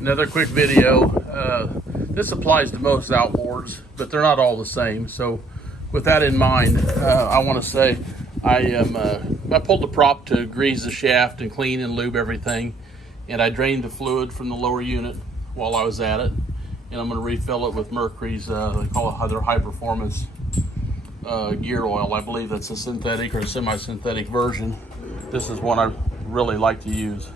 Another quick video. This applies to most outboards, but they're not all the same. So with that in mind, I want to say I pulled the prop to grease the shaft and clean and lube everything, and I drained the fluid from the lower unit while I was at it, and I'm going to refill it with Mercury's, they call it their high performance gear oil. I believe that's a synthetic or a semi-synthetic version. This is one I really like to use.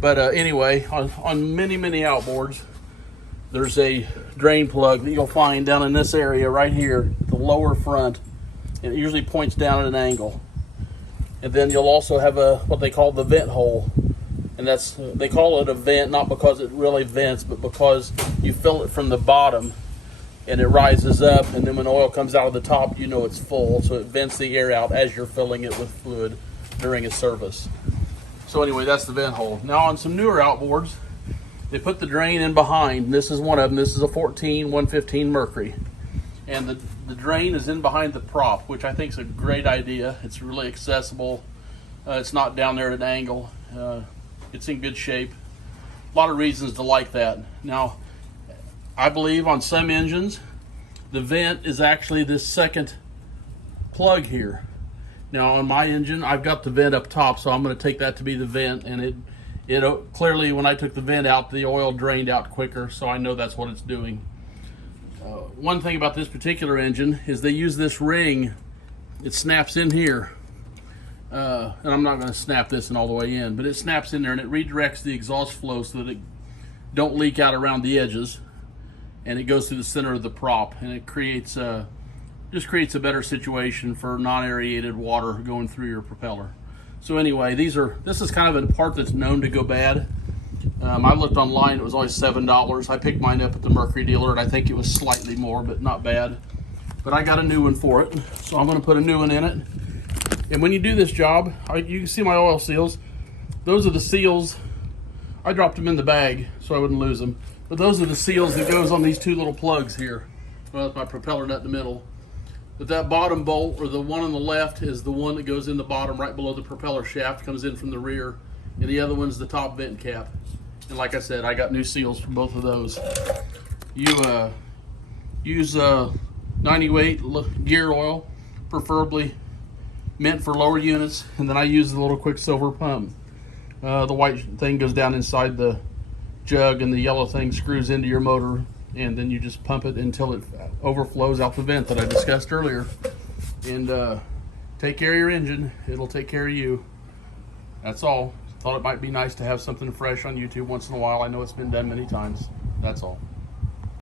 But anyway, on many outboards, there's a drain plug that you'll find down in this area right here, the lower front, and it usually points down at an angle. And then you'll also have what they call the vent hole, and they call it a vent not because it really vents, but because you fill it from the bottom and it rises up, and then when oil comes out of the top, you know it's full, so it vents the air out as you're filling it with fluid during a service. So anyway, that's the vent hole. Now on some newer outboards, they put the drain in behind. This is one of them. This is a 115 Mercury. And the drain is in behind the prop, which I think is a great idea. It's really accessible. It's not down there at an angle. It's in good shape. A lot of reasons to like that. Now, I believe on some engines, the vent is actually this second plug here. Now on my engine, I've got the vent up top, so I'm going to take that to be the vent, and it clearly, when I took the vent out, the oil drained out quicker, so I know that's what it's doing. One thing about this particular engine is they use this ring. It snaps in here, and I'm not going to snap this in all the way in, but it snaps in there and it redirects the exhaust flow so that it don't leak out around the edges, and it goes through the center of the prop, and it creates just creates a better situation for non-aerated water going through your propeller. So anyway, this is kind of a part that's known to go bad. I looked online, it was always $7. I picked mine up at the Mercury dealer, and I think it was slightly more, but not bad. But I got a new one for it, so I'm going to put a new one in it. And when you do this job, you can see my oil seals. Those are the seals. I dropped them in the bag so I wouldn't lose them. But those are the seals that goes on these two little plugs here. Well, that's my propeller nut in the middle. But that bottom bolt, or the one on the left, is the one that goes in the bottom right below the propeller shaft, comes in from the rear, and the other one's the top vent cap. And like I said, I got new seals for both of those. You use 90-weight gear oil, preferably meant for lower units, and then I use the little Quicksilver pump. The white thing goes down inside the jug, and the yellow thing screws into your motor, and then you just pump it until it overflows out the vent that I discussed earlier. And take care of your engine. It'll take care of you. That's all. Thought it might be nice to have something fresh on YouTube once in a while. I know it's been done many times. That's all.